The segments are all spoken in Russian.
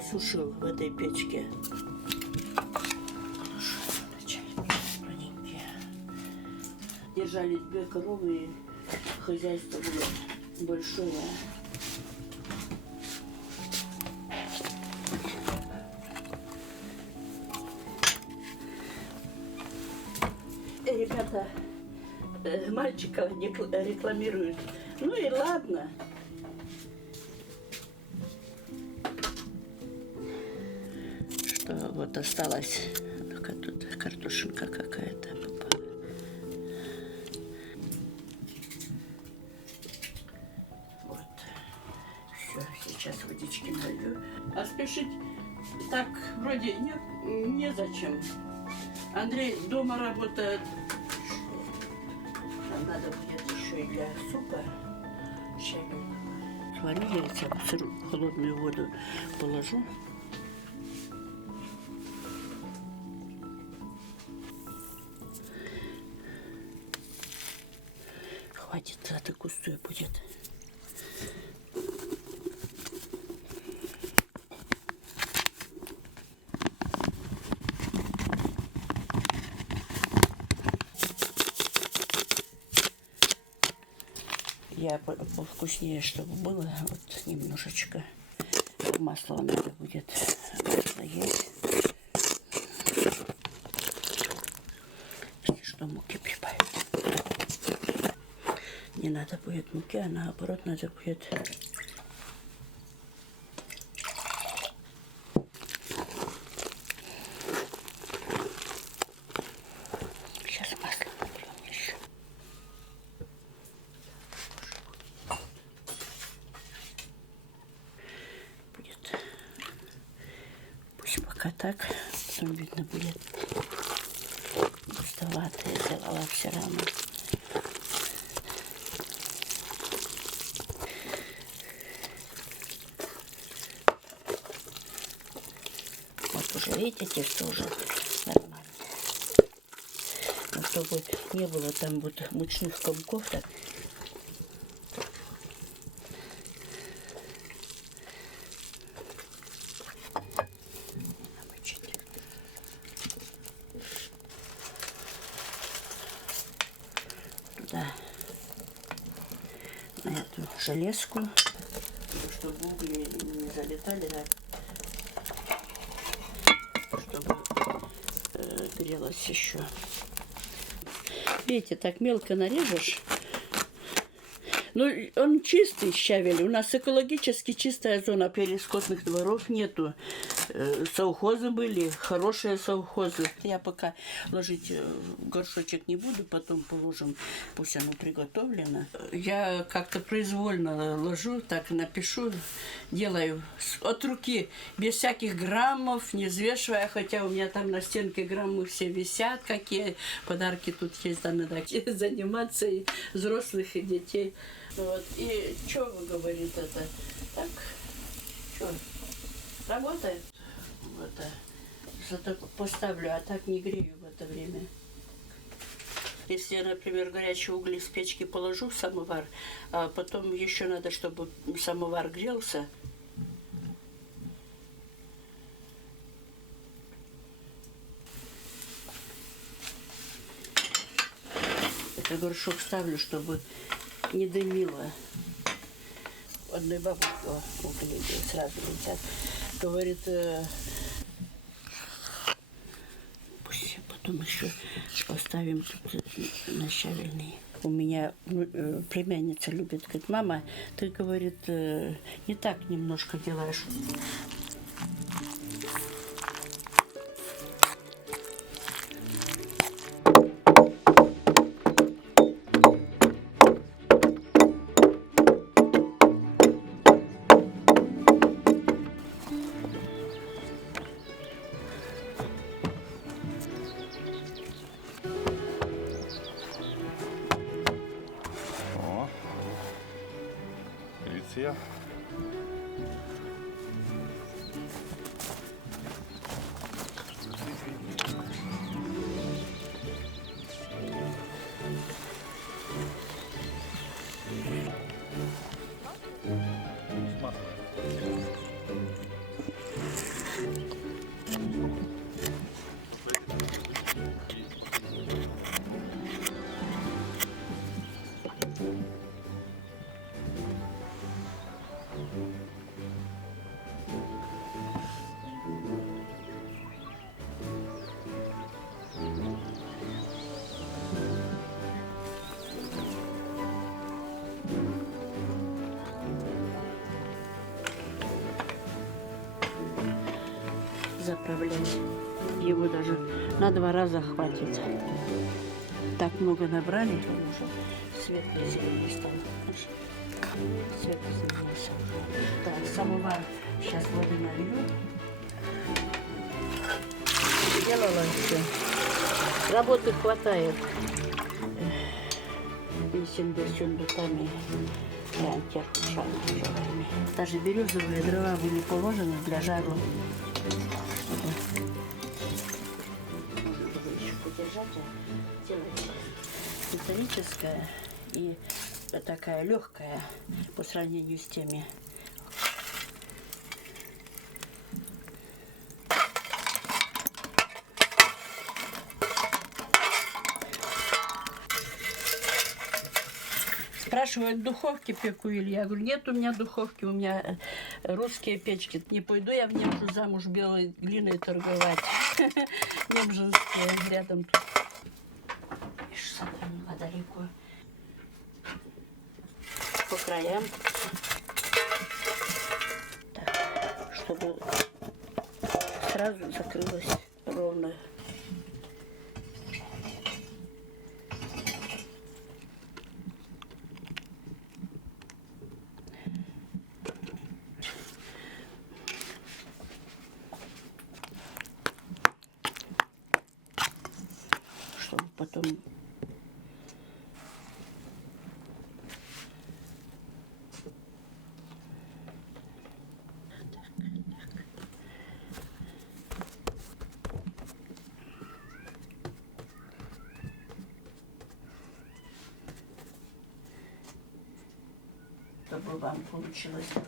посушил в этой печке. Держали 2 коровы, и хозяйство было большое. Ребята мальчика рекламируют. Ну и ладно. Что вот осталось. Ну-ка, тут картошинка какая-то попала. Вот. Все, сейчас водички налью. А спешить так вроде незачем. Андрей дома работает. Нам надо будет еще и для супа щавельного. Сварили, я холодную воду положу. Хватит, это густой будет. Я повкуснее, чтобы было, вот немножечко масла надо будет есть. Что муки прибавить. Не надо будет муки, а наоборот надо будет сейчас масло наберем еще. Пусть пока так, потом видно будет густоватое, сделала все равно. Вот уже видите, что уже нормально. Но чтобы не было там вот мучных комков, так. Да, на эту железку, чтобы угли не залетали, да, чтобы грелось еще. Видите, так мелко нарежешь. Ну, он чистый щавель. У нас экологически чистая зона, перескотных дворов нету. Совхозы были, хорошие совхозы. Я пока ложить в горшочек не буду, потом положим, пусть оно приготовлено. Я как-то произвольно ложу, так напишу, делаю от руки, без всяких граммов, не взвешивая, хотя у меня там на стенке граммы все висят, какие подарки тут есть, да, надо заниматься и взрослых, и детей. Вот. И что вы говорит это? Так, что, работает? Вот, зато поставлю, а так не грею в это время. Если я, например, горячие угли с печки положу в самовар, а потом еще надо, чтобы самовар грелся. Это горшок ставлю, чтобы не дымило. Одной бабушки угли сразу летят. Говорит, пусть потом еще поставим тут на щавельный. У меня племянница любит, говорит, мама, ты, говорит, не так немножко делаешь. заправлять. Его даже на 2 раза хватит. Так много набрали, уже светло-зеленый стал. Светло-зеленый. Так, самовар. Сейчас воды налью. Сделала все. Работы хватает. Висим дутами. Даже березовые дрова были положены для жару. Еще подержать, делается металлическая и такая легкая по сравнению с теми. Спрашивают, в духовке пеку или я говорю, нет у меня духовки, у меня русские печки. Не пойду я в Немжу замуж белой глиной торговать. Немжинские рядом тут. Видишь, сохранила далеко. По краям. Так, чтобы сразу закрылось ровно. Чтобы потом чтобы вам получилось тоже.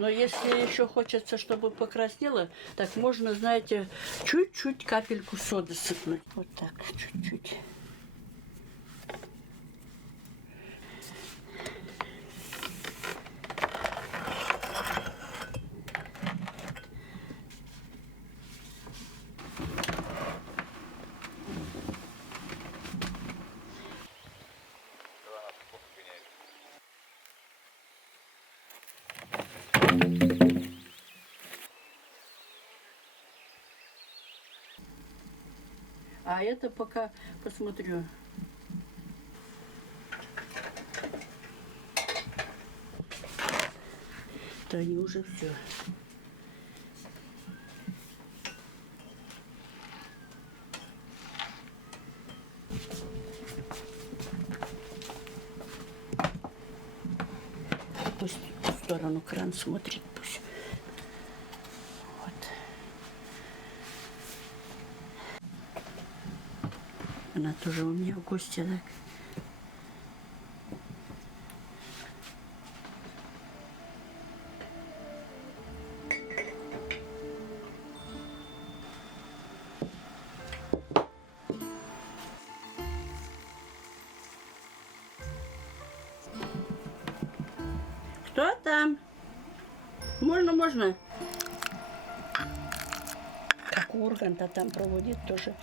Но если еще хочется, чтобы покраснело, так можно, знаете, чуть-чуть капельку соды сыпнуть. Вот так, чуть-чуть. А это пока посмотрю. Да они уже все. Пусть в сторону кран смотрит, пусть. Вот. Она тоже у меня в гости, так. Кто там? Можно, можно. Как Урганта там проводит тоже.